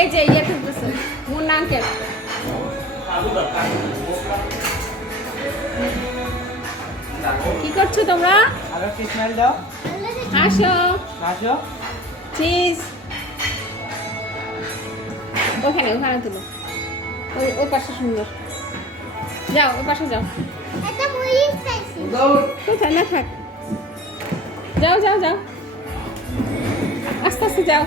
এই যে ইয়ে খেলতেছে। মুন্না আঙ্কেল কি করছ তোমরা? হাসো আসো। চিজ ওখানে ওখানে তুলো। ওই ওই পাশে সুন্দর। যাও ওই পাশে যাও। কোথায়? না থাক। যাও যাও যাও। আস্তে আস্তে যাও।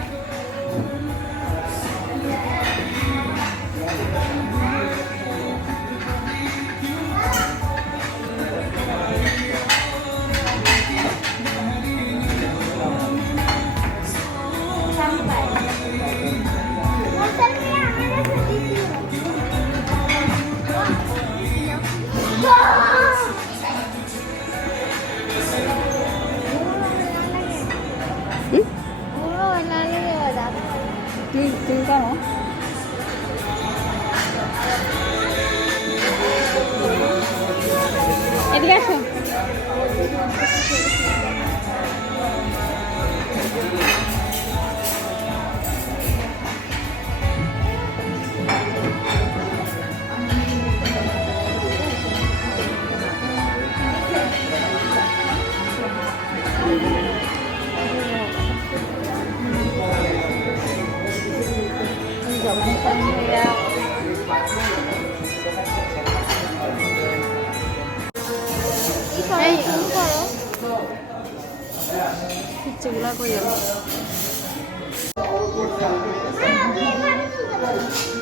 এদিকে আসো। তুমি করো এদিকে আসো এই পিচ্ছেগুলা কই গেল এই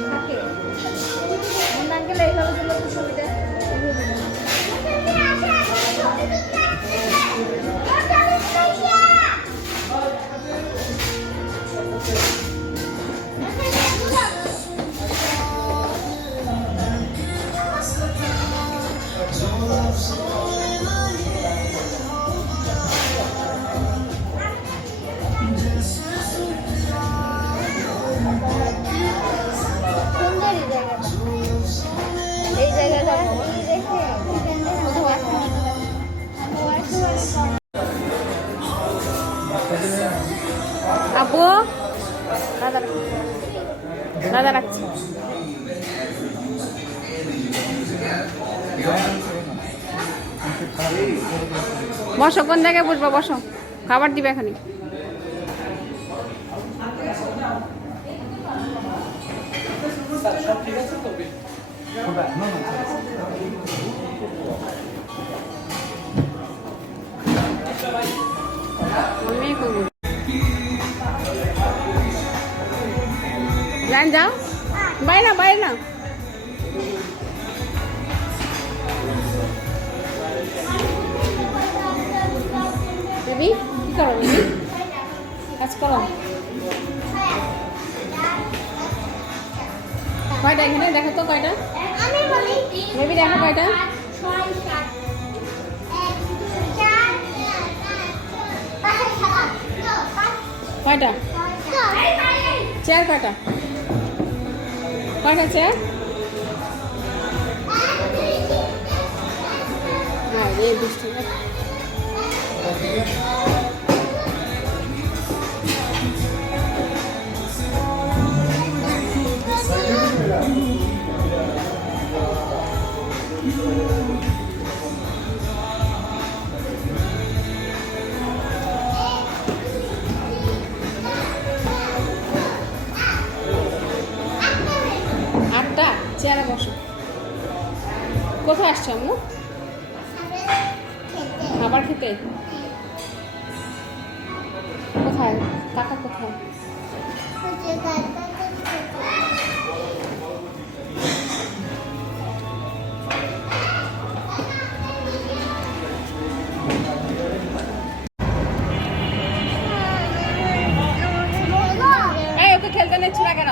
আব্বু দাদা দাদা রাখছি। বসো কোন জায়গায় বসবো? বসো। খাবার দিবে এখানে সব ঠিক যান যাও বাইরে না বাইরে না বেবি কি করো বেবি কাজ করো কয়টা এখানে দেখো তো কয়টা বেবি দেখো কয়টা কয়টা? চেয়ার কয়টা? কয়টা চেয়ার? রে বৃষ্টি আটটা চেয়ারে বসো। কোথায় আসছো আম্মু? খাবার খেতে? কোথায়? কাকা কোথায়? খেলতে নিচ্ছি না কেন?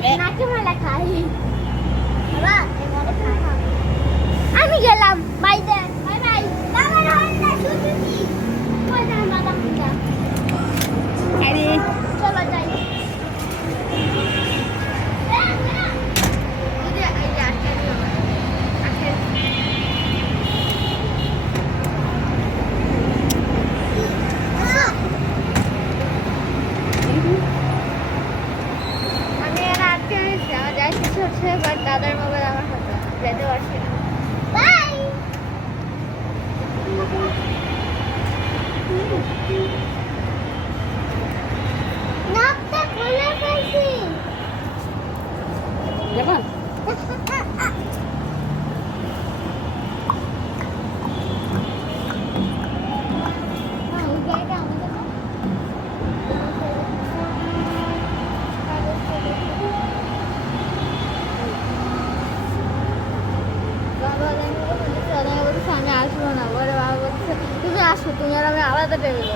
নাক মালা খাই আসো তুমি আর আমি আলাদা টেবিল